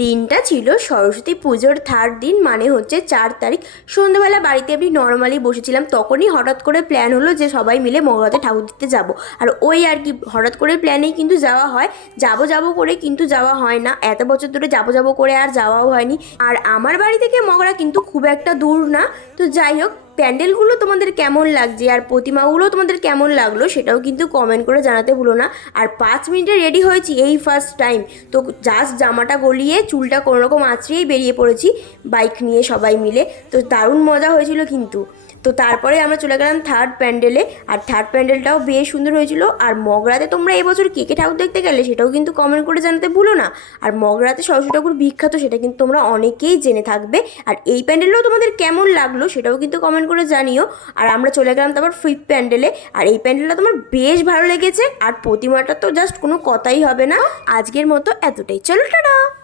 দিনটা ছিল সরস্বতী পুজোর থার্ড দিন মানে হচ্ছে চার তারিখ। সন্ধ্যাবেলা বাড়িতে আমি নর্মালি বসেছিলাম, তখনই হঠাৎ করে প্ল্যান হলো যে সবাই মিলে মগরাতে ঠাকুর দিতে যাব। আর ওই আর কি, হঠাৎ করে প্ল্যানেই কিন্তু যাওয়া হয়। যাব যাব করে কিন্তু যাওয়া হয় না। এত বছর ধরে যাব যাব করে আর যাওয়াও হয়নি। আর আমার বাড়ি থেকে মগরা কিন্তু খুব একটা দূর না। তো যাই হোক প্যান্ডেলগুলো তোমাদের কেমন লাগছে আর প্রতিমাগুলো তোমাদের কেমন লাগল সেটাও কিন্তু কমেন্ট করে জানাতে ভুলো না। আর পাঁচ মিনিটে রেডি হয়েছি এই ফার্স্ট টাইম তো জাস্ট জামাটা গলিয়ে চুলটা কোনোরকম আঁচড়িয়েই বেরিয়ে পড়েছি। বাইক নিয়ে সবাই মিলে। তো দারুণ মজা হয়েছিল কিন্তু। তো তারপরে আমরা চলে গেলাম থার্ড প্যান্ডেলে আর থার্ড প্যান্ডেলটাও বেশ সুন্দর হয়েছিল। আর মগরাতে তোমরা এবছর কে কে ঠাকুর দেখতে গেলে সেটাও কিন্তু কমেন্ট করে জানাতে ভুলো না। আর মগরাতে সরস্বতী ঠাকুর বিখ্যাত, সেটা কিন্তু তোমরা অনেকেই জেনে থাকবে। আর এই প্যান্ডেলটাও তোমাদের কেমন লাগল সেটাও কিন্তু কমেন্ট করে জানিও। আর আমরা চলে গেলাম তারপর ফিফথ প্যান্ডেলে আর এই প্যান্ডেলটা তোমার বেশ ভালো লেগেছে। আর প্রতিমাটা তো জাস্ট কোনো কথাই হবে না। আজকের মতো এতটাই। চলো, টাটা!